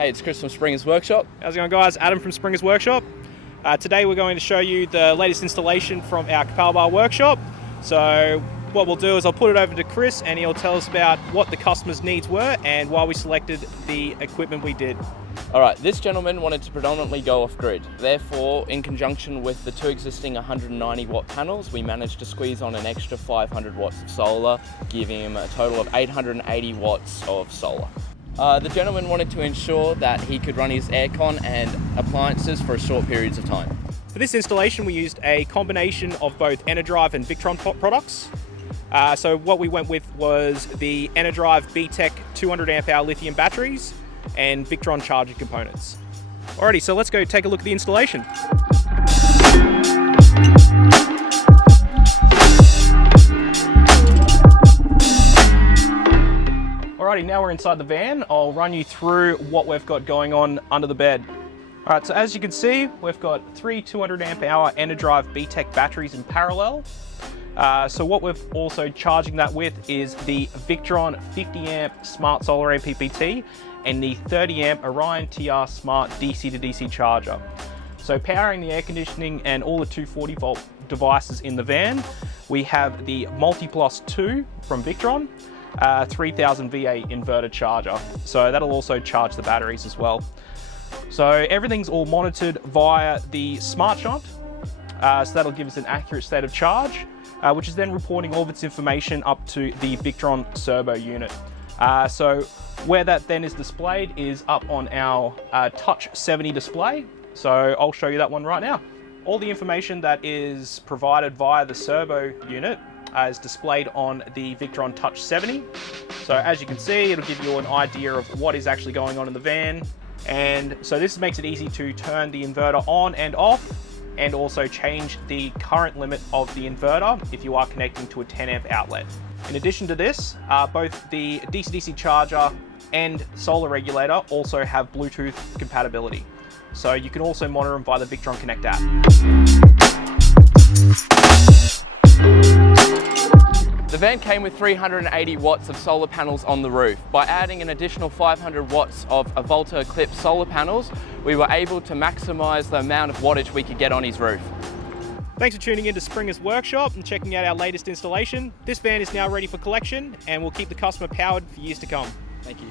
Hey, it's Chris from Springer's Workshop. How's it going, guys? Adam from Springer's Workshop. Today we're going to show you the latest installation from our Capel Bar workshop. So what we'll do is I'll put it over to Chris and he'll tell us about what the customer's needs were and why we selected the equipment we did. Alright, this gentleman wanted to predominantly go off-grid. Therefore, in conjunction with the two existing 190 watt panels, we managed to squeeze on an extra 500 watts of solar, giving him a total of 880 watts of solar. The gentleman wanted to ensure that he could run his aircon and appliances for short periods of time. For this installation we used a combination of both Enerdrive and Victron products. So what we went with was the Enerdrive B.V 200 amp hour lithium batteries and Victron charging components. Alrighty, so let's go take a look at the installation. Alrighty, now we're inside the van. I'll run you through what we've got going on under the bed. Alright, so as you can see, we've got three 200 amp hour Enerdrive B.V batteries in parallel. So what we're also charging that with is the Victron 50 amp Smart Solar MPPT and the 30 amp Orion TR Smart DC to DC charger. So powering the air conditioning and all the 240 volt devices in the van, we have the Multiplus 2 from Victron, 3000 VA inverter charger. So that'll also charge the batteries as well. So everything's all monitored via the smart shunt. So that'll give us an accurate state of charge, which is then reporting all of its information up to the Victron Servo unit. So where that then is displayed is up on our Touch 70 display. So I'll show you that one right now. All the information that is provided via the Servo unit is displayed on the Victron Touch 70. So as you can see, it'll give you an idea of what is actually going on in the van. And so this makes it easy to turn the inverter on and off, and also change the current limit of the inverter if you are connecting to a 10 amp outlet. In addition to this, both the DC-DC charger and solar regulator also have Bluetooth compatibility. So you can also monitor them via the Victron Connect app. The van came with 380 watts of solar panels on the roof. By adding an additional 500 watts of Alvolta Eclipse solar panels, we were able to maximise the amount of wattage we could get on his roof. Thanks for tuning in to Springer's Workshop and checking out our latest installation. This van is now ready for collection and will keep the customer powered for years to come. Thank you.